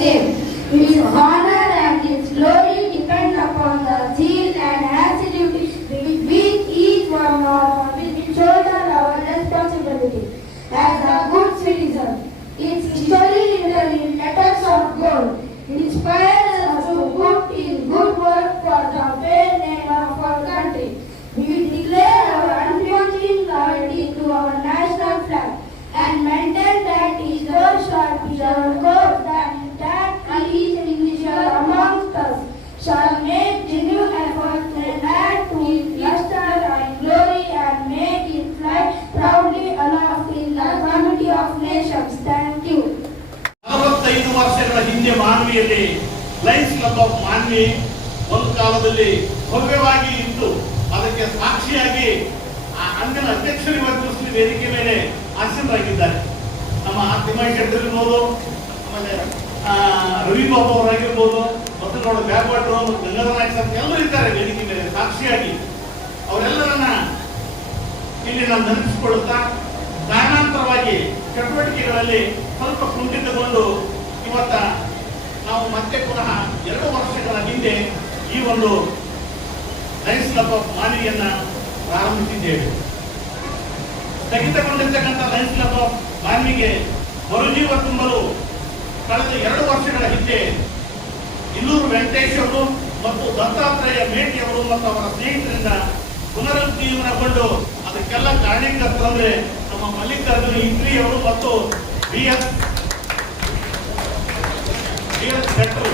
same. His honor and his glory depend upon the zeal and assiduity with which each one of us will shoulder our responsibility as a good citizen. Its history written in letters of gold inspires us to put in good work for the fair name of our country. We declare our unwavering loyalty to our national flag and maintain that its work shall be our cause, that each individual amongst us shall make genuine effort to add to its luster and glory and make it fly proudly aloft in the community of nations. Thank you. 45 ವರ್ಷಗಳ ಹಿಂದೆ ಮಾನ್ವಿಯಲ್ಲಿ Lions club of Manvi ಒಂದು ಕಾಲದಲ್ಲಿ ಭವ್ಯವಾಗಿ ಇತ್ತು. ಅದಕ್ಕೆ ಸಾಕ್ಷಿಯಾಗಿ ಆ ಅಂದಿನ ಅಧ್ಯಕ್ಷರು ಇವತ್ತು ವೇದಿಕೆ ಮೇಲೆ ಆಸೀನರಾಗಿದ್ದಾರೆ. ನಮ್ಮ ತಿಮ್ಮಯ್ಯ ಶೆಟ್ಟರ್ ಇರ್ಬೋದು, ಆಮೇಲೆ ರವಿ ಬಾಬು ಅವರಾಗಿರ್ಬೋದು, ಮತ್ತು ನೋಡಿ ಬ್ಯಾಗ್ವಾಟ್ರು ಮತ್ತು ಗಂಗಾಧರ ನಾಯಕ್ ಸರ್ ಎಲ್ಲರೂ ಇದ್ದಾರೆ ವೇದಿಕೆ ಮೇಲೆ ಸಾಕ್ಷಿಯಾಗಿ. ಅವರೆಲ್ಲರನ್ನ ಇಲ್ಲಿ ನಾವು ನೆನಪಿಸಿಕೊಳ್ಳುತ್ತಾ ಕಾರಣಾಂತರವಾಗಿ ಚಟುವಟಿಕೆಗಳಲ್ಲಿ ಸ್ವಲ್ಪ ಕುಂಠಿತಗೊಂಡು ಇವತ್ತ ನಾವು ಮತ್ತೆ ಪುನಃ 2 ವರ್ಷಗಳ ಹಿಂದೆ ಈ ಒಂದು ಲಯನ್ಸ್ ಕ್ಲಬ್ ಆಫ್ ಮಾನ್ವಿಯನ್ನ ಪ್ರಾರಂಭಿಸಿದ್ದೇವೆ. ಸ್ಥಗಿತಗೊಂಡಿರ್ತಕ್ಕಂಥ ಲಯನ್ಸ್ ಕ್ಲಬ್ ಆಫ್ ಮಾನ್ವಿಗೆ ಮರುಜೀವ ತುಂಬಲು ಕಳೆದ 2 ವರ್ಷಗಳ ಹಿಂದೆ ಇಲ್ಲೂರು ವೆಂಕಟೇಶ್ ಅವರು ಮತ್ತು ದತ್ತಾತ್ರೇಯ ಮೇಟಿ ಅವರು ಮತ್ತು ಅವರ ಸ್ನೇಹಿತರಿಂದ ಪುನರುಜ್ಜೀವನಗೊಂಡು ಅದಕ್ಕೆಲ್ಲ ಕಾರಣೀಕರ್ತರಂದ್ರೆ ನಮ್ಮ ಮಲ್ಲಿಕಾರ್ಜುನ ಇಂದ್ರಿ ಅವರು ಮತ್ತು ಬಿ ಎಸ್ ಶೆಟ್ಟರು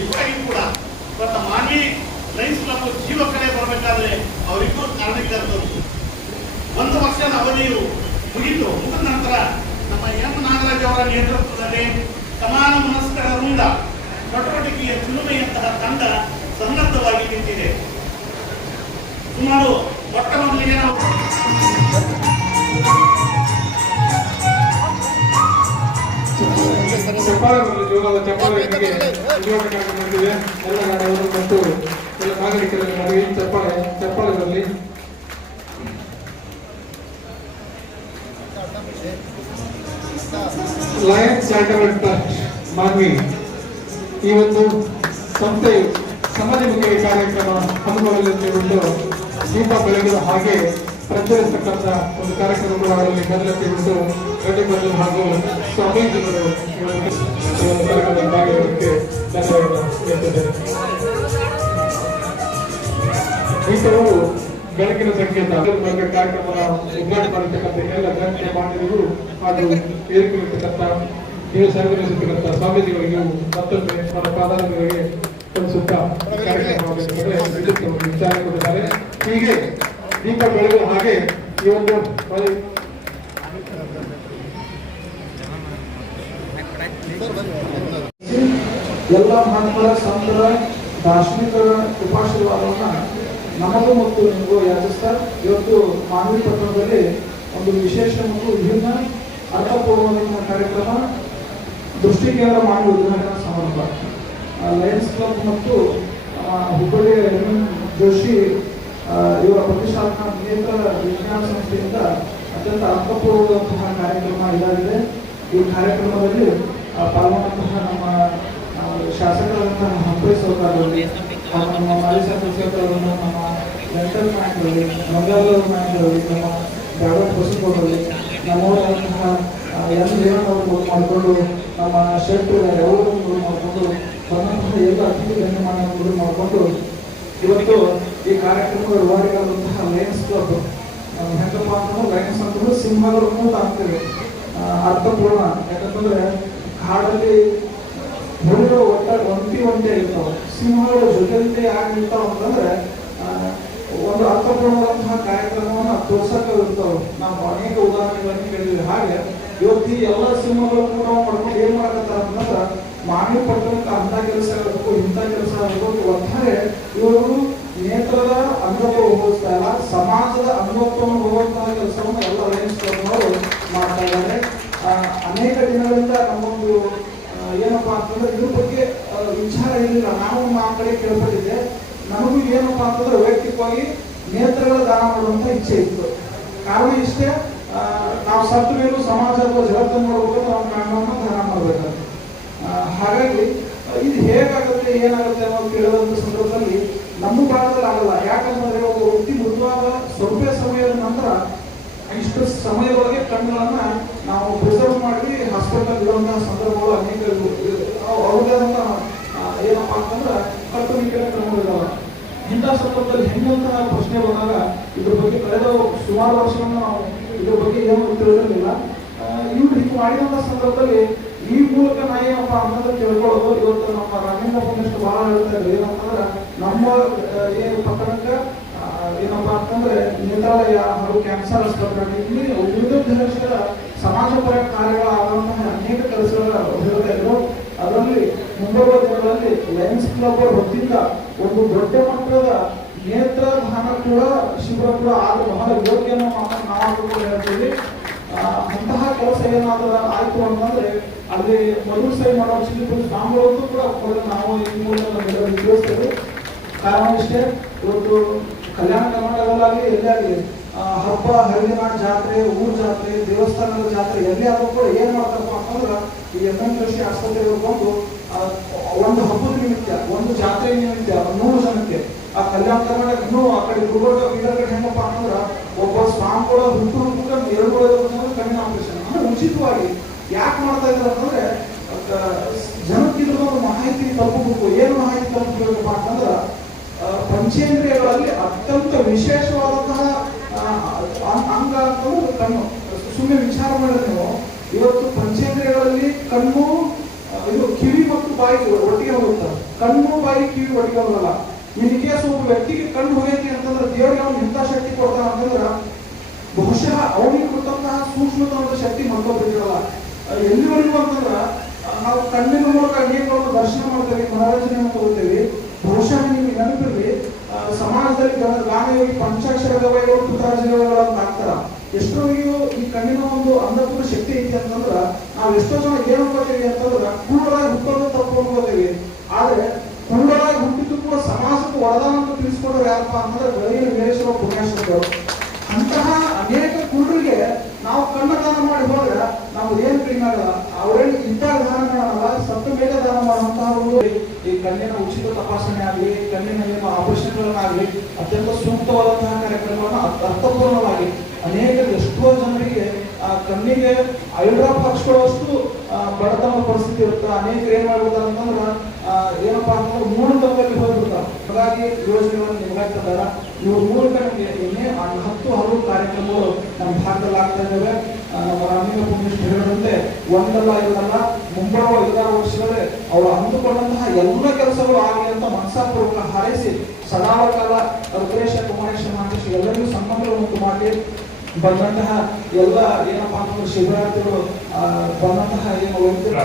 ಇಬ್ಬರಿಗೂ ಕೂಡ ಇವತ್ತು ಮಾನ್ವಿ ಲಯನ್ಸ್ ಕ್ಲಬ್ ಜೀವ ಕಡೆ ಬರಬೇಕಾದ್ರೆ ಅವರಿಬ್ಬರು ಕಾರಣೀಕರ್ತರು. 1 ವರ್ಷದ ಅವಧಿಯು ಮುಗಿದು ಮುಗಿದ ನಂತರ ನಮ್ಮ ಎಂ ನಾಗರಾಜ್ ಅವರ ನೇತೃತ್ವದಲ್ಲಿ ಸಮಾನ ಮನಸ್ಕರ ವೃಂದ ಚಟುವಟಿಕೆಯ ಚಿಲುಮೆಯಂತಹ ತಂಡ ಸನ್ನದ್ಧವಾಗಿ ನಿಂತಿದೆ. ಸುಮಾರು ಮೊಟ್ಟ ಮೊದಲಿಗೆ ನಾವು ಚಪ್ಪಾಳೆ ಜೋರಾದ ಚಪ್ಪಾಳೆಗೆ ಬಂದಿದೆ. ಎಲ್ಲ ನಾಡವರು ಮತ್ತು ಎಲ್ಲ ನಾಗರಿಕರಲ್ಲಿ ನಡುವೆ ಚಪ್ಪಾಳೆ ಬರಲಿ. ಲಯನ್ಸ್ ಚಾರಿಟಬಲ್ ಟ್ರಸ್ಟ್ ಮಾನ್ವಿ ಈ ಒಂದು ಸಂಸ್ಥೆಯು ಸಮಾಜಮುಖಿ ಕಾರ್ಯಕ್ರಮ ಹಮ್ಮಿಕೊಳ್ಳಲಿದ್ದು ದೀಪ ಬೆಳಗಿದ ಹಾಗೆ ಪ್ರಚರಿಸತಕ್ಕಂಥ ಒಂದು ಕಾರ್ಯಕ್ರಮಗಳು ಅವರಲ್ಲಿ ಗಮನಕ್ಕೆ ರೆಡ್ಡಿ ಹಾಗೂ ಸ್ವಾಮೀಜಿಗಳು ಕಾರ್ಯಕ್ರಮದಲ್ಲಿ ಭಾಗವಹಿಸಕ್ಕೆ ಧನ್ಯವಾದ ಹೇಳ್ತಿದ್ದೇನೆ. ದೀಪವು ಬೆಳಕಿನ ಸಂಕೇತ. ಕಾರ್ಯಕ್ರಮ ಉದ್ಘಾಟನೆ ಮಾಡಿರ್ತಕ್ಕಂಥ ಎಲ್ಲ ಗಣ್ಯ ಮಾನ್ಯರು ಹಾಗೂ ವೇದಿಕೆಯಲ್ಲಿರ್ತಕ್ಕಂಥ ನೀವು ಸರ್ವನಿಸಿರ್ತಕ್ಕಂಥ ಸ್ವಾಮೀಜಿಗಳಿಗೂ ಮತ್ತೊಮ್ಮೆ ಅವರ ಪಾದಾರಗಳಿಗೆ ಕಲಿಸುತ್ತಾ ಕಾರ್ಯಕ್ರಮ ವಿಚಾರ ಕೊಟ್ಟಿದ್ದಾರೆ. ಹೀಗೆ ದೀಪ ಬೆಳಗುವ ಹಾಗೆ ಈ ಒಂದು ಎಲ್ಲ ಮಹಾತ್ಮರ ಸಂತರ ದಾರ್ಶನಿಕರ ಉಪಾಶೀರ್ವಾದವನ್ನ ನಮಗೂ ಮತ್ತು ನಿಮಗೂ ಯಾಚಿಸ್ತಾ ಇವತ್ತು ಮಾನ್ವಿ ಪಟ್ಟಣದಲ್ಲಿ ಒಂದು ವಿಶೇಷ ಮತ್ತು ವಿಭಿನ್ನ ಅರ್ಥಪೂರ್ಣ ಕಾರ್ಯಕ್ರಮ ದೃಷ್ಟಿ ಕೇಂದ್ರ ಮಾನ್ವಿ ಉದ್ಘಾಟನಾ ಸಮಾರಂಭ. ಲಯನ್ಸ್ ಕ್ಲಬ್ ಮತ್ತು ಹುಬ್ಬಳ್ಳಿಯ ಎಂ ಜೋಶಿ ಇವರ ಪ್ರತಿಷ್ಠಾಪನಾ ನೇತ್ರ ವಿಜ್ಞಾನ ಸಂಸ್ಥೆಯಿಂದ ಅತ್ಯಂತ ಅರ್ಥಪೂರ್ವಕಂತಹ ಕಾರ್ಯಕ್ರಮ ಇದಾಗಿದೆ. ಈ ಕಾರ್ಯಕ್ರಮದಲ್ಲಿ ಪಾಲ್ಗೊಂಡಂತಹ ನಮ್ಮ ಶಾಸಕರಾದಂತಹ ಹಂಪೈ ಸೌಕರ್ಯದಲ್ಲಿ ನಮ್ಮ ಮಾಜಿ ಶಾಸಕರು, ನಮ್ಮ ವೆಂಕಟ ನಾಯಕರಲ್ಲಿ, ಮಂಗಾಲ ನಾಯಕರಲ್ಲಿ, ನಮ್ಮ ಬ್ಯಾಡಟ್ ಬಸವಗೌಡರಲ್ಲಿ, ನಮ್ಮವರಾದಂತಹ ಎನ್ ರೇವಣ್ಣವರು ಮಾಡಿಕೊಂಡು ನಮ್ಮ ಶೆಟ್ಟರು ಎಲ್ಲರೂ ಮಾಡಿಕೊಂಡು ಬಂದಂತಹ ಎಲ್ಲ ಅತಿಥಿ ಗಣ್ಯಮಾನ್ಯರು ಮಾಡಿಕೊಂಡು ಇವತ್ತು ಈ ಕಾರ್ಯಕ್ರಮದ ರೂವಾರಿಗಳಾದಂತಹ ಲಯನ್ಸ್ ಕ್ಲಬ್ ಹೆಂಗಪ್ಪ ಅಂತಂದ್ರೆ ಲಯನ್ಸ್ ಅಂತಂದ್ರೆ ಸಿಂಹಗಳು ಮೂತ ಆಗ್ತದೆ ಅರ್ಥಪೂರ್ಣ. ಯಾಕಂತಂದ್ರೆ ಕಾಡಲ್ಲಿ ಹುಡುಗರು ಒಂಟಿ ಇರ್ತಾವೆ, ಸಿಂಹಗಳು ಜೊತೆ ಆಗಿರ್ತಾವ ಅಂತಂದ್ರೆ ಒಂದು ಅರ್ಥಪೂರ್ಣವಾದಂತಹ ಕಾರ್ಯಕ್ರಮವನ್ನು ತೋರ್ಸಕ್ಕೆ ಇರ್ತಾವೆ. ನಾವು ಅನೇಕ ಉದಾಹರಣೆಗಳನ್ನು ಕೇಳಿದ್ವಿ. ಹಾಗೆ ಇವತ್ತು ಈ ಎಲ್ಲ ಸಿಂಹಗಳು ಕೂಡ ಮಾಡ್ಕೊಂಡು ಏನ್ ಮಾಡಕತ್ತಾರ ಅಂತಂದ್ರೆ ಮಾನವ ಪಟ್ಟಣಕ್ಕೆ ಅಂತ ಕೆಲಸ ಆಗಬೇಕು, ಇಂಥ ಕೆಲಸ ಆಗಬೇಕು. ಒಟ್ಟಾರೆ ಇವರು ನೇತ್ರದ ಅಂಗತ್ವ ಹೋಗಿಸ್ತಾ ಇಲ್ಲ, ಸಮಾಜದ ಅಂಗತ್ವವನ್ನು ಹೋಗುವಂತಹ ಕೆಲಸವನ್ನು ಎಲ್ಲ ಲಯನ್ಸ್ ಕ್ಲಬ್ನವರು ಮಾಡ್ತಾ ಇದ್ದಾರೆ. ಅನೇಕ ದಿನಗಳಿಂದ ನಮ್ಮೊಂದು ಏನಪ್ಪಾ ಅಂತಂದ್ರೆ ಇದ್ರ ಬಗ್ಗೆ ವಿಚಾರ ಇರಲಿಲ್ಲ. ನಾವು ಆ ಕಡೆ ಕೇಳ್ಪಟ್ಟಿದ್ದೆ. ನಮಗೂ ಏನಪ್ಪಾ ಅಂತಂದ್ರೆ ವೈಯಕ್ತಿಕವಾಗಿ ನೇತ್ರಗಳ ದಾನ ಮಾಡುವಂತ ಇಚ್ಛೆ ಇತ್ತು. ಕಾರಣ ಇಷ್ಟೇ, ನಾವು ಸತ್ತು ಮೇಲೆ ಸಮಾಜ ಅಥವಾ ಜಗತ್ತನ್ನು ನೋಡ್ಬೇಕು, ನಾವು ಕಣ್ಣನ್ನು ದಾನ ಮಾಡ್ಬೇಕಂತ. ಹಾಗಾಗಿ ಇದು ಹೇಗಾಗುತ್ತೆ ಏನಾಗುತ್ತೆ ಅನ್ನೋದು ಕೇಳುವಂಥ ಸಂದರ್ಭದಲ್ಲಿ ನಮ್ಮ ಭಾಗದಲ್ಲಿ ಆಗಲ್ಲ. ಯಾಕಂತಂದ್ರೆ ಒಬ್ಬ ವ್ಯಕ್ತಿ ಮೃದುವಾದ ಸ್ವಲ್ಪ ಸಮಯದ ನಂತರ ಇಷ್ಟು ಸಮಯದೊಳಗೆ ಕಣ್ಣುಗಳನ್ನ ನಾವು ಪ್ರಿಸರ್ವ್ ಮಾಡಿ ಹಾಸ್ಪಿಟಲ್ ಇರುವಂತಹ ಸಂದರ್ಭಗಳು ಅನೇಕ ಅವ್ರದಂತ ಏನಪ್ಪಾ ಅಂತಂದ್ರೆ ಕಟ್ಟುನಿಟ್ಟಿನ ಕ್ರಮಗಳಿದಾವೆ. ಇಂಥ ಸಂದರ್ಭದಲ್ಲಿ ಹೆಂಗಂತ ಪ್ರಶ್ನೆ ಬಂದಾಗ ಇದ್ರ ಬಗ್ಗೆ ಕಳೆದ ಸುಮಾರು ವರ್ಷಗಳನ್ನು ನಾವು ಇದ್ರ ಬಗ್ಗೆ ಏನು ತಿಳಿದಿರಲಿಲ್ಲ. ಇವ್ರು ಹಿಂಗೆ ಮಾಡಿದಂಥ ಸಂದರ್ಭದಲ್ಲಿ ಈ ಮೂಲಕ ನಾ ಏನಪ್ಪ ಅನ್ನೋದು ತಿಳ್ಕೊಳ್ಳೋದು. ಇವತ್ತು ನಮ್ಮ ರಾಘವೇಂದ್ರ ಪುಣ್ಯಷ್ಟು ಬಹಳ ಹೇಳ್ತಾ ಇದ್ರು ಏನಂತಂದ್ರೆ ನಮ್ಮ ಏನು ಪಟ್ಟಣಕ್ಕೆ ಏನಪ್ಪಾ ಅಂತಂದ್ರೆ ನೇತ್ರಾಲಯ ಹಾಗೂ ಕ್ಯಾನ್ಸರ್ ಆಸ್ಪತ್ರೆ ಇಲ್ಲಿ ವಿವಿಧ ದೇಶದ ಸಮಾಜಪರ ಕಾರ್ಯಗಳಾದಂತಹ ಅನೇಕ ಕೆಲಸಗಳು ಹೇಳ್ತಾ ಇದ್ರು. ಅದರಲ್ಲಿ ಮುಂಬರುವ ದಿನಗಳಲ್ಲಿ ಲಯನ್ಸ್ ಕ್ಲಬ್ ವತಿಯಿಂದ ಒಂದು ದೊಡ್ಡ ಮಟ್ಟದ ನೇತ್ರದಾನ ಕೂಡ ಶಿಬಿರ ಕೂಡ ಆಗ ಬಹಳ ಯೋಗ್ಯ ನಾವು ಹೇಳ್ತೀವಿ. ಅಂತಹ ಕೆಲಸ ಏನಾದರೂ ಆಯ್ತು ಅಂತಂದ್ರೆ ಅಲ್ಲಿ ಮೊದಲು ಸೈ ಮಾಡೋ ಶಿಬಿರ ಸ್ವಾಮಿಗಳಂತೂ ಕೂಡ ನಾವು ಈ ಮೂಲಕ ತಿಳಿಸ್ತೇವೆ. ಕಾರಣ ಇಷ್ಟೇ, ಇವತ್ತು ಕಲ್ಯಾಣ ಕರ್ನಾಟಕದಲ್ಲಾಗಲಿ ಎಲ್ಲೇ ಆಗಲಿ ಹಬ್ಬ ಹರಿದಿನ ಜಾತ್ರೆ, ಊರ್ ಜಾತ್ರೆ, ದೇವಸ್ಥಾನದ ಜಾತ್ರೆ ಎಲ್ಲೇ ಆದ್ರೂ ಕೂಡ ಏನ್ ಮಾಡ್ತಾರಪ್ಪ ಅಂತಂದ್ರೆ ಈ MN ಆಸ್ಪತ್ರೆಗೆ ಬಂದು ಒಂದು ಹಬ್ಬದ ನಿಮಿತ್ತ, ಒಂದು ಜಾತ್ರೆ ನಿಮಿತ್ತ 100 ಜನಕ್ಕೆ ಆ ಕಲ್ಯಾಣ ಕರ್ನಾಟಕ ಇನ್ನೂ ಆ ಕಡೆ ಗುಲ್ಬರ್ಗ ಬೀದರ್ ಕಡೆ ಹೆಂಗಪ್ಪ ಅಂತಂದ್ರ ಒಬ್ಬ ಸ್ವಾಮಿಗಳ ಹುಟ್ಟು 250 ಜನ ಕಣ್ಣಿನ ಆಪರೇಷನ್ ಅಂದ್ರೆ ಉಚಿತವಾಗಿ ಯಾಕೆ ಮಾಡ್ತಾ ಇದ್ರು ಅಂತಂದ್ರೆ ಜನಕ್ಕಿದ್ರ ಒಂದು ಮಾಹಿತಿ ತಲುಪಬೇಕು. ಏನು ಮಾಹಿತಿ ತಲುಪಬೇಕಪ್ಪ ಅಂತಂದ್ರ ಪಂಚೇಂದ್ರಿಯಗಳಲ್ಲಿ ಅತ್ಯಂತ ವಿಶೇಷವಾದಂತಹ ಅಂಗ ಅಂತಂದ್ರೆ ಕಣ್ಣು. ಸುಮ್ಮನೆ ವಿಚಾರ ಮಾಡಿದ್ರೆ ನೀವು ಇವತ್ತು ಪಂಚೇಂದ್ರಿಯಗಳಲ್ಲಿ ಕಣ್ಣು, ಇದು ಕಿವಿ ಮತ್ತು ಬಾಯಿ ಒಟ್ಟಿಗೆ ಹೋಗುತ್ತಾರೆ. ಕಣ್ಣು ಬಾಯಿ ಕಿವಿ ಒಟ್ಟಿಗೆ ಹೋಗಲ್ಲ. ಇನ್ ಕೇಸ್ ಒಬ್ಬ ವ್ಯಕ್ತಿಗೆ ಕಣ್ಣು ಹೋಗೈತಿ ಅಂತಂದ್ರೆ ದೇವರಿಗೆ ಅವ್ನು ಇಂಥ ಶಕ್ತಿ ಕೊಡ್ತಾನ ಅಂತಂದ್ರ ಬಹುಶಃ ಅವನಿಗೆ ಕೊಟ್ಟಂತಹ ಸೂಕ್ಷ್ಮತನದ ಶಕ್ತಿ ಮತ್ತೊಬ್ಬರಿಗಿರಲ್ಲ. ಎಲ್ಲಿವರೆಗೂ ಅಂತಂದ್ರ ನಾವು ಕಣ್ಣಿನ ಮೂಲಕ ಅನೇಕವನ್ನು ದರ್ಶನ ಮಾಡ್ತೇವೆ, ಮನೋರಂಜನೆಯನ್ನು ತಗೋತೇವೆ. ಬಹುಶಃ ನಿಮಗೆ ನೆನಪಿರಲಿ, ಸಮಾಜದಲ್ಲಿ ಗಾನಯೋಗಿ ಪಂಚಾಕ್ಷರ ಗವಾಯಿಗಳು ಪುತ್ರಾಜಗಳು ಅಂತ ಆಗ್ತಾರ. ಎಷ್ಟೋಗಿಯೂ ಈ ಕಣ್ಣಿನ ಒಂದು ಅಂಧಪೂರ್ಣ ಶಕ್ತಿ ಐತಿ ಅಂತಂದ್ರ ನಾವು ಎಷ್ಟೋ ಜನ ಏನ್ ಅನ್ಕೋತೇವಿ ಅಂತಂದ್ರ ಕುರುಡರಾಗಿ ಹುಟ್ಟೋದು ತಪ್ಪು ಅನ್ಕೋತೇವಿ. ಆದ್ರೆ ಕುರುಡರಾಗಿ ಹುಟ್ಟಿದ್ದು ಕೂಡ ಸಮಾಜಕ್ಕೆ ವರದಾನ ಅಂತ ತಿಳಿಸ್ಕೊಡೋರು ಯಾರಪ್ಪ ಅಂತಂದ್ರೆ ಗರಿಯ ಮೇಲೇಶ್ವರ ಪುಣ್ಯಾಶ್ರಮಗಳು. ಅಂತಹ ಅನೇಕ ಕುರುಡರಿಗೆ ನಾವು ಕಣ್ಣ ದಾನ ಮಾಡಿ ಹೋದ್ರೆ ನಾವು ಏನ್ ಕಡಿಮೆ ಆಗಲ್ಲ. ಅವರೇನು ಇದ್ದಾಗ ದಾನ ಮಾಡಲ್ಲ, ಸತ್ತ ಮೇಲೆ ದಾನ ಮಾಡುವಂತಹ ಒಂದು ಈ ಕಣ್ಣಿನ ಉಚಿತ ತಪಾಸಣೆ ಆಗಲಿ, ಕಣ್ಣಿನ ಏನು ಆಪರೇಷನ್ಗಳನ್ನಾಗಲಿ ಅತ್ಯಂತ ಸೂಕ್ತವಾದಂತಹ ಕಾರ್ಯಕ್ರಮವನ್ನು ಅರ್ಥಪೂರ್ಣವಾಗಿ ಅನೇಕ ಎಷ್ಟೋ ಜನರಿಗೆ ಕಣ್ಣಿಗೆ ಐಡ್ರಾಪ್ ಹಾಕ್ಸ್ಕೊಳ್ಳೋಷ್ಟು ಬಡತನ ಪರಿಸ್ಥಿತಿ ಇರುತ್ತೆ. ಅನೇಕರು ಏನ್ ಮಾಡ್ಬಿಡ್ತಾರೆ ಅಂತಂದ್ರೆ ಏನಪ್ಪಾ ಅಂತಂದ್ರೆ ಮೂಢತನದಲ್ಲಿ ಹೋಗ್ಬಿಡ್ತಾರೆ. ಹಾಗಾಗಿ ಯೋಜನೆಗಳನ್ನು ನಿಭಾಯಿಸ್ತಿದ್ದಾರೆ. ಇವ್ರ ಮೂಲಕ ನಮಗೆ ಇನ್ನೇ 10 ಹಲವು ಕಾರ್ಯಕ್ರಮಗಳು ನಮ್ಮ ಭಾಗದಲ್ಲಿ ಆಗ್ತಾ ಇದ್ದಾವೆ. ನಮ್ಮ ರಾಘವೇಂದ್ರ ಪುಣ್ಯಷ್ಟು ಹೇಳಿದಂತೆ ಒಂದಲ್ಲ ಎರಡಲ್ಲ ಮುಂಬರುವ 5 ವರ್ಷಗಳೇ ಅವರು ಅಂದುಕೊಂಡಂತಹ ಎಲ್ಲ ಕೆಲಸಗಳು ಆಗಲಿ ಅಂತ ಮನಸಾಪೂರ್ವಕ ಹಾರೈಸಿ ಸದಾವ ಕಾಲ ರುದ್ರೇಶ ಕುಮಾರೇಶ ಮಹೇಶ್ ಎಲ್ಲರಿಗೂ ಸಂಬಂಧವನ್ನು ಮಾಡಿ ಬಂದಂತಹ ಎಲ್ಲ ಏನಪ್ಪಾ ಅಂತಂದ್ರೆ ಶಿಬಿರಾರ್ಥಿಗಳು ಬಂದಂತಹ ಏನು ವೈದ್ಯರು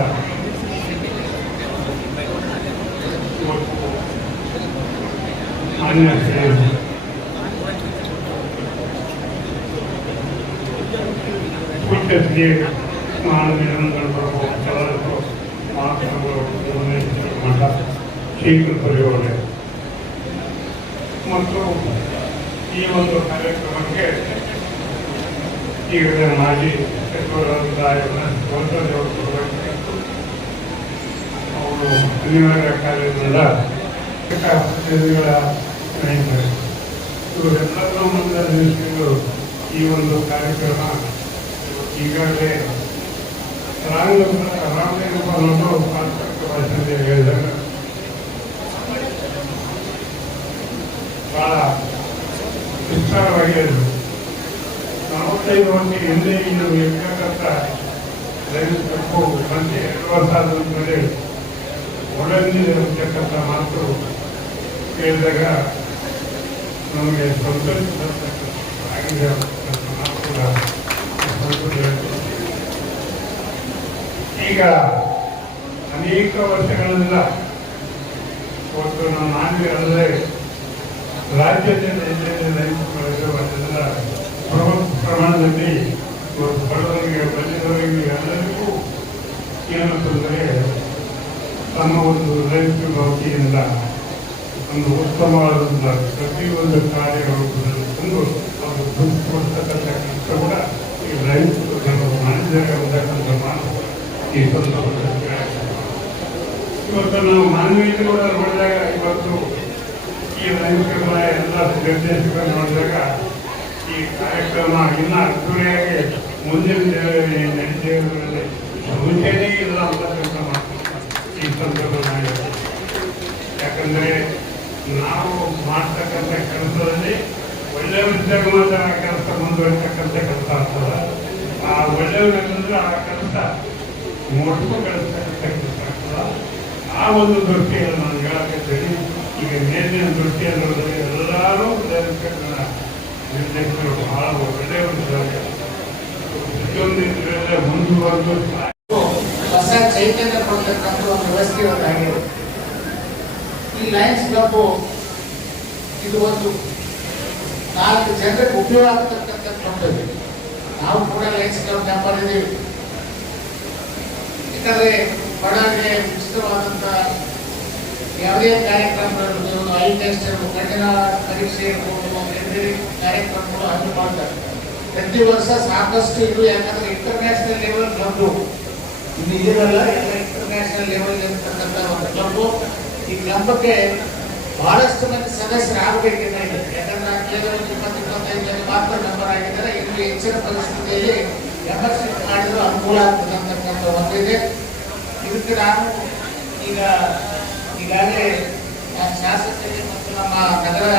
ಶ್ರೀಕೃಪರಿಯವರೇ ಮತ್ತು ಈ ಒಂದು ಕಾರ್ಯಕ್ರಮಕ್ಕೆ ಈಗಲೇ ಮಾಜಿ ಸಚಿವರಾದ ಅವರು ಅನಿವಾರ್ಯ ಕಾರ್ಯದಿಂದ ಪ್ರತಿನಿಧಿಗಳ ಇವರೆಲ್ಲರೂ ಮುಂದಿನ ಈ ಒಂದು ಕಾರ್ಯಕ್ರಮ ಈಗಾಗಲೇ ರಾಮಲಿಂಗಪ್ಪ ಅನ್ನೋದು ಭಾಷಣದಲ್ಲಿ ಹೇಳಿದಾಗ ಬಹಳ ವಿಸ್ತಾರವಾಗಿ ಹೇಳಿದರು. 45 ವರ್ಷ ಹಿಂದೆ ಇನ್ನು ಯಜ್ಞಕರ್ತ ರೈಲು ತಪ್ಪು ಮತ್ತೆ 2 ವರ್ಷ ಆದ ಮೇಲೆ ಒಳಗಿನ ಇರತಕ್ಕಂಥ ಮಾತು ಕೇಳಿದಾಗ ನಮಗೆ ಸಂತೋಷ ಆಗಿದೆ. ಈಗ ಅನೇಕ ವರ್ಷಗಳಿಂದ ಇವತ್ತು ನಮ್ಮ ನಾಡಿನಲ್ಲೇ ರಾಜ್ಯದಿಂದ ರೈತರಿಂದ ಪ್ರಮಾಣದಲ್ಲಿ ಇವತ್ತು ಬಡವರಿಗೆ ಬಂದಿದವರಿಗೆ ಎಲ್ಲರಿಗೂ ಏನು ತೊಂದರೆ ತಮ್ಮ ಒಂದು ರೈತ ವತಿಯಿಂದ ಒಂದು ಉತ್ತಮವಾದಂಥ ಪ್ರತಿಯೊಂದು ಕಾರ್ಯಗಳು ತಂದು ಅವರು ದುಡ್ಡುಕೊಡ್ತಕ್ಕಂಥ ಕೆಲಸ ಕೂಡ ಈ ರೈತರು ಮಾಡಿದರೆ ಅಂತಕ್ಕಂಥ ಮಾತು ಈ ಸಂದರ್ಭದಲ್ಲಿ ಇವತ್ತು ನಾವು ಮಾನವೀಯತೆ ಕೂಡ ನೋಡಿದಾಗ ಇವತ್ತು ಈ ಲೈಂಗಿಕ ಎಲ್ಲ ನಿರ್ದೇಶಕರು ನೋಡಿದಾಗ ಈ ಕಾರ್ಯಕ್ರಮ ಇನ್ನ ಅದ್ದೂರಿಯಾಗಿ ಮುಂದಿನ ನಡೀತಿರೋದ್ರಲ್ಲಿ ಮುಂಚೆನೇ ಇಲ್ಲ ಅಂತ ಕೆಲಸ ಮಾಡ್ತೀವಿ ಈ ಸಂದರ್ಭದಲ್ಲಿ. ಯಾಕಂದ್ರೆ ನಾವು ಮಾಡ್ತಕ್ಕಂಥ ಕೆಲಸದಲ್ಲಿ ಒಳ್ಳೆಯವರಿದ್ದಾಗ ಮಾತ್ರ ಆ ಕೆಲಸ ಮುಂದುವರಿತಕ್ಕಂಥ ಕೆಲಸ ಆಗ್ತದೆ. ಆ ಒಳ್ಳೆಯವರಂದ್ರೆ ಆ ಕೆಲಸ ಮೊಟ್ಟು ಕಳಿಸ್ತಕ್ಕಂಥ ಕೆಲಸ ಆಗ್ತದೆ. ಆ ಒಂದು ದೃಷ್ಟಿಯಲ್ಲಿ ನಾನು ಹೇಳಕ್ಕಿದ್ದೇನೆ. ಈಗ ಮೇಲಿನ ದೃಷ್ಟಿ ಅನ್ನೋದ್ರಲ್ಲಿ ಎಲ್ಲರೂ ನಿರ್ದೇಶಕರು ಬಹಳ ಒಳ್ಳೆಯವರು. ಪ್ರತಿಯೊಂದು ಇದರಲ್ಲೇ ಮುಂದುವರೆದು ಹೊಸ ಚೈತನ್ಯ ಕೊಡ್ತಕ್ಕಂಥ ಒಂದು ವ್ಯವಸ್ಥೆ ಇವತ್ತಾಗಿದೆ. ಈ ಲಯನ್ಸ್ ಕ್ಲಬ್ ಇದು ಒಂದು 4 ಜನರಿಗೆ ಉಪಯೋಗ ಆಗ್ತಕ್ಕಂಥ ಕ್ಲಬ್ ಇದೆ. ನಾವು ಕೂಡ ಲಯನ್ಸ್ ಕ್ಲಬ್ ಮೆಂಬರ್ ಇದ್ದೀವಿ. ಯಾಕಂದ್ರೆ ಬಡವರಿಗೆ ಉಚಿತವಾದಂಥ ಯಾವುದೇ ಕಾರ್ಯಕ್ರಮಗಳು, ಐ ಟೆಸ್ಟ್ ಇರ್ಬೋದು, ಕಠಿಣ ಪರೀಕ್ಷೆ ಇರ್ಬೋದು, ಕಾರ್ಯಕ್ರಮಗಳು ಅದು ಮಾಡ್ತಾರೆ ಪ್ರತಿ ವರ್ಷ ಸಾಕಷ್ಟು. ಇದು ಯಾಕಂದ್ರೆ ಇಂಟರ್ನ್ಯಾಷನಲ್ ಲೆವೆಲ್ ಕ್ಲಬ್ ಇದು ಇದೆಲ್ಲ ಎಲ್ಲ ಇಂಟರ್ನ್ಯಾಷನಲ್ ಲೆವೆಲ್ ಇರ್ತಕ್ಕಂಥ ಒಂದು ಕ್ಲಬ್. ಈ ಕ್ಲಬ್ಗೆ ಬಹಳಷ್ಟು ಮಂದಿ ಸದಸ್ಯರು ಆಗಬೇಕಿದೆ. ಯಾಕಂದ್ರೆ ಕೇವಲ 20-25 ಜನ ಮಾತ್ರ ಮೆಂಬರ್ ಆಗಿದ್ದಾರೆ. ಇನ್ನು ಹೆಚ್ಚಿನ ಪರಿಸ್ಥಿತಿಯಲ್ಲಿ ಮೆಂಬರ್ಶಿಪ್ ಮಾಡಿದ್ರು ಅನುಕೂಲ ಆಗ್ತದೆ ಅಂತಕ್ಕಂಥ ಒಂದಿದೆ. ಇದಕ್ಕೆ ನಾನು ಈಗಾಗಲೇ ಶಾಸಕರಿಗೆ ಮತ್ತು ನಮ್ಮ ನಗರ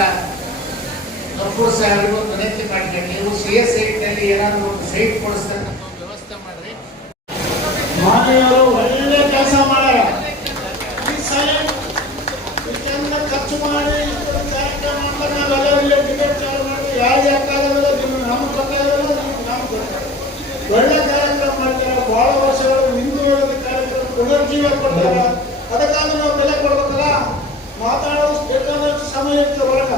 ಕಪ್ಪೂರ್ ಸಾಹೇಬರಿಗೂ ವಿನಂತಿ ಮಾಡಿದ್ದೇನೆ. ನೀವು CSIನಲ್ಲಿ ಏನಾದರೂ ಒಂದು ಸೈಟ್ ಕೊಡಿಸ್ತಕ್ಕಂಥ ಒಂದು ವ್ಯವಸ್ಥೆ ಮಾಡ್ರಿ. ಮಾನವರು ಒಳ್ಳೆ ಕೆಲಸ ಮಾಡ್ಯಾರ. ಖರ್ಚು ಮಾಡಿ ಕಾರ್ಯಕ್ರಮ ಮಾಡ್ತಾರೆ. ನಾವೆಲ್ಲರಲ್ಲಿ ಟಿಕೆಟ್ ಚಾಲು ಮಾಡಿ ಯಾರಿಗೆ ಅಕ್ಕಾಗಲ್ಲ, ನಮಗೆ ಗೊತ್ತಾಗಲ್ಲ, ನಮ್ಗೆ ಒಳ್ಳೆ ಕಾರ್ಯಕ್ರಮ ಮಾಡ್ತಾರೆ. ಬಹಳ ವರ್ಷಗಳು ಹಿಂದುಳಿದ ಕಾರ್ಯಕ್ರಮ ಪುನರ್ಜೀವ ಕೊಡ್ತಾರೆ. ಅದಕ್ಕಾದ್ರೂ ನಾವು ಬೆಲೆ ಕೊಡ್ಬೇಕಲ್ಲ. ಮಾತಾಡೋದು ಬೇಕಾದಷ್ಟು ಸಮಯ ಇರ್ತದೆ ಒಳಗ.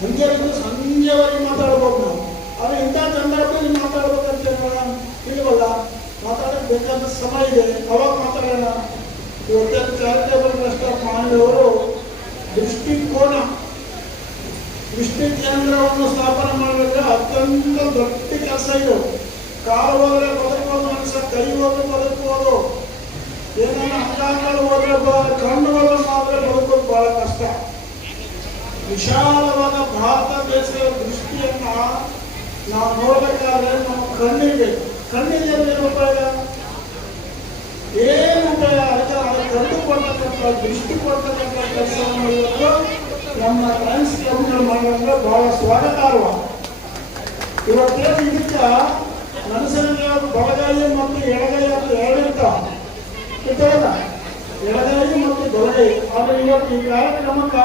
ಮುಂಜಾನೆ ಸಂಜೆವರೆಗೆ ಮಾತಾಡ್ಬೋದು ನಾವು. ಆದರೆ ಇಂಥ ಸಂದರ್ಭದಲ್ಲಿ ಮಾತಾಡ್ಬೇಕಂತ ಇಲ್ವಲ್ಲ. ಮಾತಾಡೋಕೆ ಬೇಕಾದ ಸಮಯ ಇದೆ, ಅವಾಗ ಮಾತಾಡೋಣ. ಇವತ್ತು ಚಾರಿಟೇಬಲ್ ಟ್ರಸ್ಟ್ ಆಫ್ ಮಾನವರು ದೃಷ್ಟಿ ಕೇಂದ್ರವನ್ನು ಸ್ಥಾಪನೆ ಮಾಡಬೇಕಾದ್ರೆ ಅತ್ಯಂತ ದೊಡ್ಡ ಕೆಲಸ ಇದು. ಕಾಲು ಹೋದ್ರೆ ಬದುಕಬಹುದು ಮನುಷ್ಯ, ಕೈ ಹೋದ್ರೆ ಬದುಕಬಹುದು. ಏನನ್ನ ಅಂಗಾಂಗಗಳು ಹೋದ್ರೆ ಕಣ್ಣು ಹೋದ್ರೆ ಮಾತ್ರ ಬದುಕೋದು ಬಹಳ ಕಷ್ಟ. ವಿಶಾಲವಾದ ಭಾರತ ದೇಶದ ದೃಷ್ಟಿಯನ್ನ ನಾವು ನೋಡ್ಬೇಕಾದ್ರೆ ನಮ್ಮ ಕಣ್ಣಿಗೆ ಏನು ಉಪಯೋಗ? ಏನು ಉಪಯೋಗ? ಅದಕ್ಕೆ ಕಣ್ಣು ಕೊಡ್ತಕ್ಕಂಥ ದೃಷ್ಟಿ ಕೊಡ್ತಕ್ಕಂಥ ಕೆಲಸವನ್ನು ಇವತ್ತು ನಮ್ಮ ಲಯನ್ಸ್ ಕ್ಲಬ್ಗಳು ಮಾಡೋದ್ರೆ ಬಹಳ ಸ್ವಾಗತಾರ್ಹ. ಇವತ್ತೇನು ಇದಕ್ಕೆ ಮನುಷ್ಯನಿಗೆ ಬಲಗೈ ಮತ್ತು ಎಡಗೈ ಅಂತ ಹೇಳಿರ್ತಾವ. ಎಡಗೈ ಮತ್ತು ಬಲಗೈ. ಆದರೆ ಇವತ್ತು ಈ ಕಾರ್ಯಕ್ರಮಕ್ಕೆ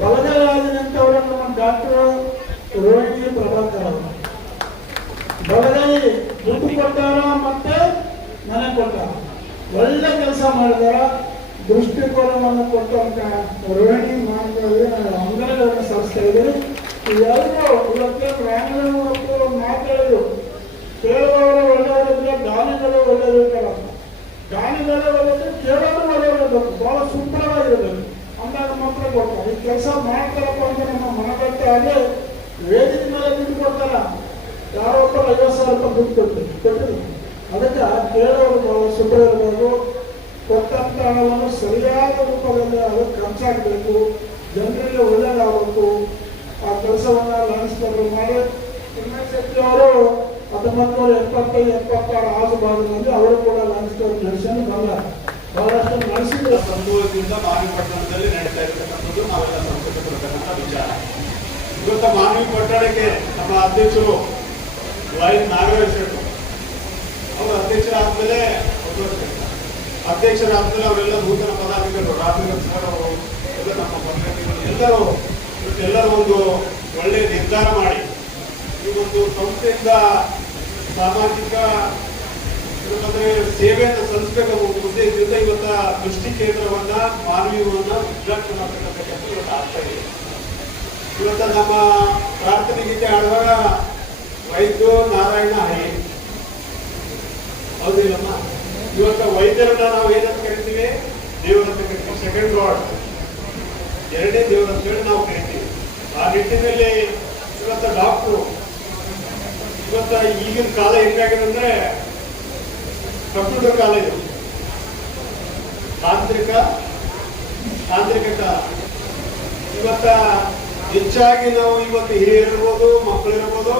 ಬಲಗೈ ಆಗಿನಂತವರು ನಮ್ಮ ಡಾಕ್ಟರ್ ರೋಹಿಣಿ ಪ್ರಭಾಕರ್ ಅವರು ಬಲಗೈ ದುಡ್ಡು ಕೊಟ್ಟಾರ ಮತ್ತೆ ಮನೆ ಕೊಟ್ಟಾರ. ಒಳ್ಳೆ ಕೆಲಸ ಮಾಡಿದಾರ. ದೃಷ್ಟಿಕೋನವನ್ನು ಕೊಟ್ಟಂತ ರೋಹಿಣಿ ಮಾನವರಿಗೆ ಅಂಗನಗಳನ್ನು ಸಲ್ಲಿಸ್ತಾ ಇದ್ದೀವಿ. ಎಲ್ಲರೂ ಇವತ್ತೇ ವ್ಯಾಂಗ್ಲೂ ಮತ್ತು ಮಾತಾಡಿದ್ರು. ಕೇಳುವವರು ಒಳ್ಳೆಯವರಿದ್ರೆ ಗಾನಿಗಳು ಒಳ್ಳೆಯದಿರ್ತಾರ. ಗಾನಿಗಳೇ ಒಳ್ಳೆಯದು, ಕೇಳೋದು ಒಳ್ಳೆಯದಿರಬೇಕು. ಬಹಳ ಸೂಕ್ತವಾಗಿರಬೇಕು. ಅಂದಾಗ ಮಾತ್ರ ಕೊಡ್ತಾರೆ. ಈ ಕೆಲಸ ಮಾಡ್ತಾರಪ್ಪ ಅಂತ ನಮ್ಮ ಮನಗಟ್ಟೆ ಅಲ್ಲಿ ವೇದಿಕೆ ಮೇಲೆ ದುಡ್ಡು ಕೊಡ್ತಾರ. ಯಾರೊಬ್ಬರು 50,000 ರೂಪಾಯಿ ದುಡ್ಡು ಕೊಟ್ಟಿದ್ರು. ಅದಕ್ಕೆ ಕೇಳೋರು ಬಹಳ ಶುಭ್ರ ಇರಬೇಕು. ಕೊಟ್ಟಂತ ಹಣವನ್ನು ಸರಿಯಾದ ರೂಪದಲ್ಲಿ ಅದಕ್ಕೆ ಖರ್ಚಾಗಬೇಕು. ಜನರಿಗೆ ಒಳ್ಳೆಯದಾಗಬೇಕು. ಆ ಕೆಲಸವನ್ನು ಲಯನ್ಸ್ ಕ್ಲಬ್ ಮಾಡಿ ಉಮೇಶ್ ಶೆಟ್ಟಿ ಅವರು 1975-76 ಆಜುಬಾಜಿನಲ್ಲಿ ಅವರು ಕೂಡ ಲಯನ್ಸ್ ಕ್ಲಬ್ ನಡೆಸಿ ಬಂದ ಬಹಳಷ್ಟು ನಡೆಸಿದ್ರು. ಸಂತೋಷದಿಂದ ಮಾನವಿ ಪಟ್ಟಣದಲ್ಲಿ ನಡೀತಾ ಇರತಕ್ಕಂಥದ್ದು ನಾವೆಲ್ಲ ಸಂತೋಷ ಪಡ್ತಕ್ಕಂಥ ವಿಚಾರ. ಇವತ್ತು ಮಾನವಿ ಪಟ್ಟಣಕ್ಕೆ ನಮ್ಮ ಅಧ್ಯಕ್ಷರು ವೈನ್ ನಾಗರಾಜ್ ಶೆಟ್ಟಿ ಅವರು ಅಧ್ಯಕ್ಷರಾದ್ಮೇಲೆ ಅವರೆಲ್ಲ ನೂತನ ಪದಾಧಿಕಾರಿಗಳು ರಾಜೇಂದ್ರ ಸರ್ ಅವರು ಎಲ್ಲ ನಮ್ಮ ಪದಾಧಿಕಾರಿಗಳು ಎಲ್ಲರೂ ಒಂದು ಒಳ್ಳೆ ನಿರ್ಧಾರ ಮಾಡಿ ಈ ಒಂದು ಸಂಸ್ಥೆಯಿಂದ ಸಾಮಾಜಿಕ ಸೇವೆಯನ್ನು ಸಲ್ಲಿಸಬೇಕು ಉದ್ದೇಶದಿಂದ ಇವತ್ತ ದೃಷ್ಟಿ ಕೇಂದ್ರವನ್ನ ಮಾನವೀಯವನ್ನ ಉದ್ಘಾಟನೆ ಮಾಡತಕ್ಕಂಥ ಕೆಲಸ ಇವತ್ತು ಆಗ್ತಾ ಇದೆ. ಇವತ್ತ ನಮ್ಮ ಪ್ರಾರ್ಥನೆ ಗೀತೆ ಆಡುವಾಗ ವೈದ್ಯ ನಾರಾಯಣ ಹೈ ಹೌದಿಲ್ಲಮ್ಮ. ಇವತ್ತ ವೈದ್ಯರನ್ನ ನಾವು ಏನಂತ ಕರಿತೀವಿ? ದೇವರಂತ ಕರಿತೀವಿ. ಸೆಕೆಂಡ್ ಗಾಡ್, ಎರಡನೇ ದೇವರಂತ ಹೇಳಿ ನಾವು ಕರಿತೀವಿ. ಆ ನಿಟ್ಟಿನಲ್ಲಿ ಇವತ್ತ ಡಾಕ್ಟ್ರು ಇವತ್ತ ಈಗಿನ ಕಾಲ ಹೆಂಗಾಗಿದೆ ಅಂದ್ರೆ ಕಂಪ್ಯೂಟರ್ ಕಾಲೇಜು. ತಾಂತ್ರಿಕ ಇವತ್ತ ಹೆಚ್ಚಾಗಿ ನಾವು ಇವತ್ತು ಹಿರಿಯರಿರ್ಬೋದು, ಮಕ್ಕಳಿರ್ಬೋದು,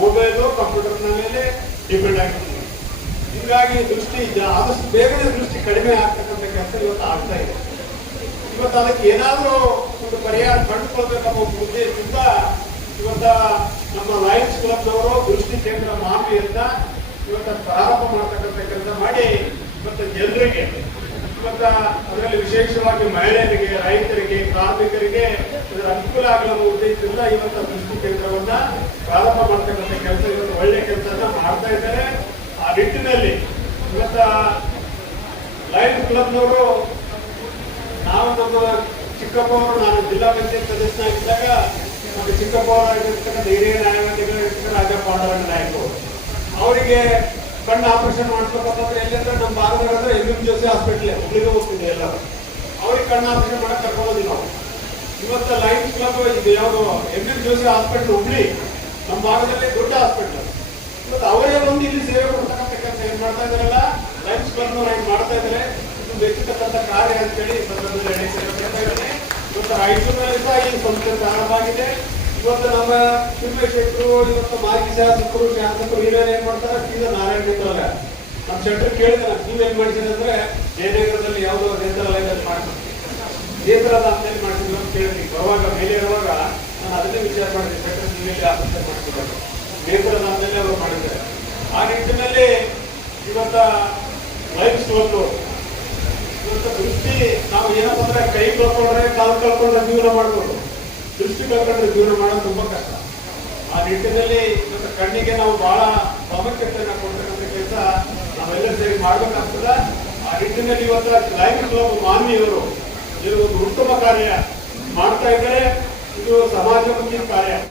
ಮೊಬೈಲು ಕಂಪ್ಯೂಟರ್ನ ಮೇಲೆ ಡಿಪೆಂಡ್ ಆಗಿರ್ತೀವಿ. ಹೀಗಾಗಿ ದೃಷ್ಟಿ ಆದಷ್ಟು ಬೇಗನೆ ದೃಷ್ಟಿ ಕಡಿಮೆ ಆಗ್ತಕ್ಕಂಥ ಕೆಲಸ ಇವತ್ತು ಆಗ್ತಾ ಇದೆ. ಇವತ್ತು ಅದಕ್ಕೆ ಏನಾದರೂ ಒಂದು ಪರಿಹಾರ ಕಂಡುಕೊಳ್ಬೇಕನ್ನೋ ಉದ್ದೇಶದಿಂದ ಇವತ್ತ ನಮ್ಮ ಲಯನ್ಸ್ ಕ್ಲಬ್ನವರು ದೃಷ್ಟಿ ಕೇಂದ್ರ ಮಾನವಿಯನ್ನ ಇವತ್ತ ಪ್ರಾರಂಭ ಮಾಡ್ತಕ್ಕಂಥ ಕೆಲಸ ಮಾಡಿ ಇವತ್ತು ಜನರಿಗೆ ಇವತ್ತ ಅದರಲ್ಲಿ ವಿಶೇಷವಾಗಿ ಮಹಿಳೆಯರಿಗೆ, ರೈತರಿಗೆ, ಕಾರ್ಮಿಕರಿಗೆ ಇದರ ಅನುಕೂಲ ಆಗಲು ಉದ್ದೇಶದಿಂದ ಇವತ್ತು ದೃಷ್ಟಿ ಕೇಂದ್ರವನ್ನ ಪ್ರಾರಂಭ ಮಾಡ್ತಕ್ಕಂಥ ಕೆಲಸ ಇವತ್ತು ಒಳ್ಳೆ ಕೆಲಸನ ಮಾಡ್ತಾ ಇದ್ದಾರೆ. ಆ ನಿಟ್ಟಿನಲ್ಲಿ ಇವತ್ತ ಲಯನ್ಸ್ ಕ್ಲಬ್ನವರು ನಾವು ನಮ್ಮ ಚಿಕ್ಕಪ್ಪವರು, ನಾನು ಜಿಲ್ಲಾ ಪಂಚಾಯತ್ ಸದಸ್ಯನಾಗಿದ್ದಾಗ ನಮ್ಮ ಚಿಕ್ಕಪ್ಪವರಾಗಿರ್ತಕ್ಕಂಥ ಹಿರಿಯ ನ್ಯಾಯವಾದಿಗಳಿರ್ತಕ್ಕಂಥ ರಾಜ ಪಾಂಡರಂಗ ನಾಯಕರು ಅವರಿಗೆ ಕಣ್ಣು ಆಪರೇಷನ್ ಮಾಡ್ಬೇಕಂತಂದ್ರೆ ಎಲ್ಲಂದ್ರೆ ನಮ್ಮ ಭಾಗದಾಗ ಎಂ ಜೋಸಿ ಹಾಸ್ಪಿಟ್ಲ್ ಹುಬ್ಳಿಗೆ ಹೋಗ್ತಿದೆ ಎಲ್ಲರೂ. ಅವ್ರಿಗೆ ಕಣ್ಣು ಆಪರೇಷನ್ ಮಾಡಕ್ ಕರ್ಕೊಳ್ಳೋದಿಲ್ಲ ನಾವು. ಇವತ್ತು ಲಯನ್ಸ್ ಕ್ಲಬ್ ಇದು ಯಾವುದು ಎಂ ಜೋಸಿ ಹಾಸ್ಪಿಟ್ಲ್ ಹುಬ್ಳಿ ನಮ್ಮ ಭಾಗದಲ್ಲಿ ದೊಡ್ಡ ಹಾಸ್ಪಿಟ್ಲ್. ಇವತ್ತು ಅವರೇ ಬಂದು ಇಲ್ಲಿ ಸೇವೆ ಕೊಡ್ತಕ್ಕಂಥ ಕೆಲಸ ಏನ್ ಮಾಡ್ತಾ ಇದಾರಲ್ಲ, ಲಯನ್ಸ್ ಕ್ಲಬ್ನವ್ರು ಏನ್ ಮಾಡ್ತಾ ಇದ್ದಾರೆ, ಇದು ಮೆಚ್ಚತಕ್ಕಂಥ ಕಾರ್ಯ ಅಂತೇಳಿ ಈ ಸಂದರ್ಭದಲ್ಲಿ ಇವತ್ತು ರಾಯಚೂರಿನಲ್ಲಿ ಸಹ ಈ ಸಂಸ್ಥೆ ಪ್ರಾರಂಭ ಆಗಿದೆ. ಇವತ್ತು ನಮ್ಮ ಶಿವಶೆಟ್ಟರು, ಇವತ್ತು ಮಾಜಿ ಶಾಸಕರು ನೀವೇನ್ ಏನ್ ಮಾಡ್ತಾರೆ, ಸೀದಾ ನಾರಾಯಣ ನೇತ್ರಾಲಯ ನಮ್ಮ ಶೆಟ್ಟರು ಕೇಳಿದ್ರೆ ನೀವೇನ್ ಮಾಡಿಸಿದ್ರೆ ಅಂದ್ರೆ ಜಯನಗರದಲ್ಲಿ ಯಾವುದೋ ನೇತ್ರಾಲಯದಲ್ಲಿ ಮಾಡ್ತಾರೆ, ನೇತ್ರದ ಅಂತೇಳಿ ಮಾಡಿಸಿದ್ರು ಅಂತ ಕೇಳಿದ್ವಿ. ಬರುವಾಗ ಮೇಲೆ ಇರುವಾಗ ನಾನು ಅದನ್ನೇ ವಿಚಾರ ಮಾಡಿದ್ದೆ, ಶೆಟ್ಟರು ನೀವೆಲ್ಲಿ ಆಸ್ಪತ್ರೆ ಮಾಡ್ತಿದ್ದಾರೆ, ನೇತ್ರದ ಅಂತೇಳಿ ಅವರು ಮಾಡಿದ್ದಾರೆ. ಆ ನಿಟ್ಟಿನಲ್ಲಿ ಇವತ್ತ ಲೈಫ್ ಸ್ಟೋರ್ ಇವತ್ತು ದೃಷ್ಟಿ ನಾವು ಏನಪ್ಪ ಅಂದ್ರೆ ಕೈ ಕಳ್ಕೊಂಡ್ರೆ, ಕಾಲು ಕಳ್ಕೊಂಡ್ರೆ ಜೀವನ ಮಾಡ್ಬೋದು, ದೃಷ್ಟಿ ಕಳ್ಕೊಂಡ್ರೆ ಜೀವನ ಮಾಡೋದು ತುಂಬಾ ಕಷ್ಟ. ಆ ನಿಟ್ಟಿನಲ್ಲಿ ಇವತ್ತು ಕಣ್ಣಿಗೆ ನಾವು ಬಹಳ ಪ್ರಾಮುಖ್ಯತೆಯನ್ನು ಕೊಡ್ತಕ್ಕಂಥ ಕೆಲಸ ನಾವೆಲ್ಲ ಸೇರಿ ಮಾಡ್ಬೇಕಾಗ್ತದ. ಆ ನಿಟ್ಟಿನಲ್ಲಿ ಇವತ್ತು ಲಯನ್ಸ್ ಕ್ಲಬ್ ಮಾನವಿಯವರು ಇದು ಒಂದು ಉತ್ತಮ ಕಾರ್ಯ ಮಾಡ್ತಾ ಇದ್ದಾರೆ. ಇದು ಸಮಾಜಮುಖಿ ಕಾರ್ಯ.